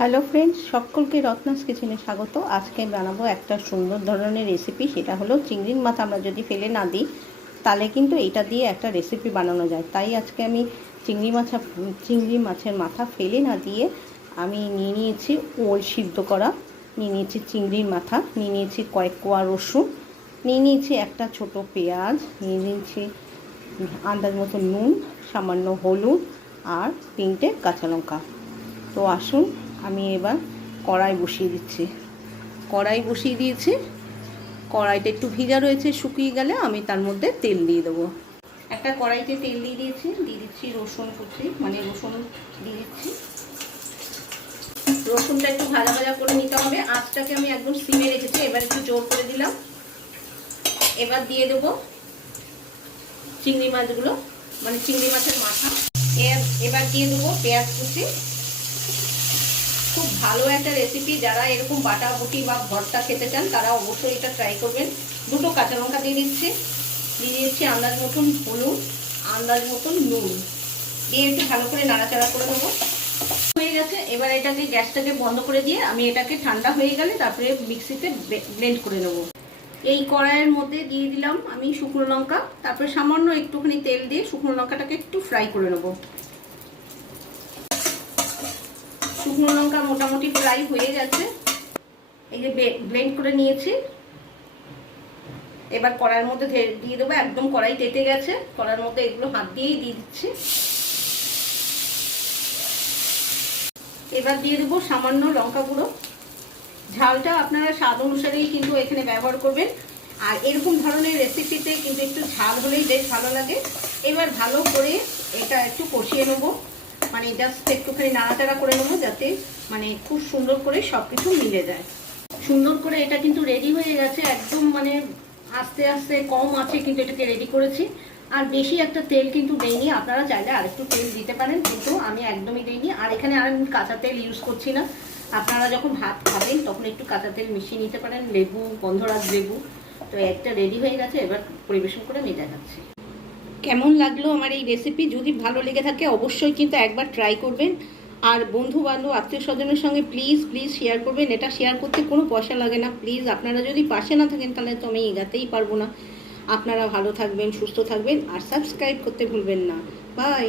Hello friends, সকলকে রত্নাস কিচেনে স্বাগত। আজকে বানাবো একটা সুন্দর ধরনের রেসিপি, সেটা হলো চিংড়ির মাথা আমরা যদি ফেলে না দিই তাহলে কিন্তু এটা দিয়ে একটা রেসিপি বানানো যায়। তাই আজকে আমি চিংড়ি মাছের মাথা ফেলে না দিয়ে আমি নিয়ে নিয়েছি ওল সিদ্ধ করা, নিয়ে নিয়েছি চিংড়ির মাথা, নিয়ে নিয়েছি কয়েক কোয়া রসুন, নিয়ে নিয়েছি একটা ছোট পেঁয়াজ, নিয়ে নিয়েছি আন্দাজ মতো নুন, সামান্য হলুদ আর 3টে কাঁচা লঙ্কা। তো আসুন আমি এবার কড়াই বসিয়ে দিচ্ছি। কড়াই বসিয়ে দিয়েছি, কড়াইটা একটু ভিজা রয়েছে, শুকিয়ে গেলে আমি তার মধ্যে তেল দিয়ে দেবো। একটা কড়াইতে তেল দিয়ে দিচ্ছি রসুন কুচি, মানে রসুন দিয়ে দিচ্ছি। রসুনটা একটু ভাজা ভাজা করে নিতে হবে, আঁচটাকে আমি একদম সিমে রেখেছি, এবার একটু জোর করে দিলাম। এবার দিয়ে দেবো চিংড়ি মাছগুলো, মানে চিংড়ি মাছের মাথা। এবার দিয়ে দেবো পেঁয়াজ কুচি। খুব ভালো একটা রেসিপি, যারা এরকম বাটা বুটি বা ভর্তা খেতে চান তারা অবশ্যই এটা ট্রাই করবেন। দুটো কাঁচা লঙ্কা দিয়ে দিচ্ছি আন্দাজ মতন হলুদ, আন্দাজ মতন নুন দিয়ে একটু ভালো করে নাড়াচাড়া করে নেবো। হয়ে গেছে, এবার এটাকে গ্যাসটাকে বন্ধ করে দিয়ে আমি এটাকে ঠান্ডা হয়ে গেলে তারপরে মিক্সিতে ব্লেন্ড করে নেবো। এই কড়াইয়ের মধ্যে দিয়ে দিলাম আমি শুকনো লঙ্কা, তারপরে সামান্য একটুখানি তেল দিয়ে শুকনো লঙ্কাটাকে একটু ফ্রাই করে নেবো। শুকনো লঙ্কা মোটামুটি ফ্রাই হয়ে গেছে, এই যে ব্লেন্ড করে নিয়েছি। এবার কড়াইয়ের মধ্যে দিয়ে দেবো, একদম কড়াই টেটে গেছে, কড়াইয়ের মধ্যে এগুলো হাত দিয়েই দিয়ে দিচ্ছি। এবার দিয়ে দেবো সামান্য লঙ্কা গুঁড়ো। ঝালটা আপনারা স্বাদ অনুসারেই কিন্তু এখানে ব্যবহার করবেন, আর এরকম ধরনের রেসিপিতে কিন্তু একটু ঝাল হলেই বেশ ভালো লাগে। এবার ভালো করে এটা একটু কষিয়ে নেবো, মানে জাস্ট একটুখানি নাড়াচাড়া করে নেবো যাতে মানে খুব সুন্দর করে সব কিছু মিলে যায়। সুন্দর করে এটা কিন্তু রেডি হয়ে গেছে, একদম মানে আস্তে আস্তে কম আছে কিন্তু এটাকে রেডি করেছি। আর বেশি একটা তেল কিন্তু দেইনি, আপনারা চাইলে আরেকটু তেল দিতে পারেন, কিন্তু আমি একদমই দিইনি। আর এখানে আর আমি কাঁচা তেল ইউজ করছি না, আপনারা যখন ভাত খাবেন তখন একটু কাঁচা তেল মিশিয়ে নিতে পারেন, লেবু, গন্ধরাজ লেবু। তো একটা রেডি হয়ে গেছে, এবার পরিবেশন করে নিয়ে দেখাচ্ছি। কেমন লাগলো আমার এই রেসিপি? যদি ভালো লেগে থাকে অবশ্যই কিন্তু একবার ট্রাই করবেন, আর বন্ধু বান্ধব আত্মীয় স্বজনের সঙ্গে প্লিজ শেয়ার করবেন। এটা শেয়ার করতে কোনো পয়সা লাগে না। প্লিজ আপনারা যদি পাশে না থাকেন তাহলে তো আমি এগাতেই পারবো না। আপনারা ভালো থাকবেন, সুস্থ থাকবেন, আর সাবস্ক্রাইব করতে ভুলবেন না। বাই।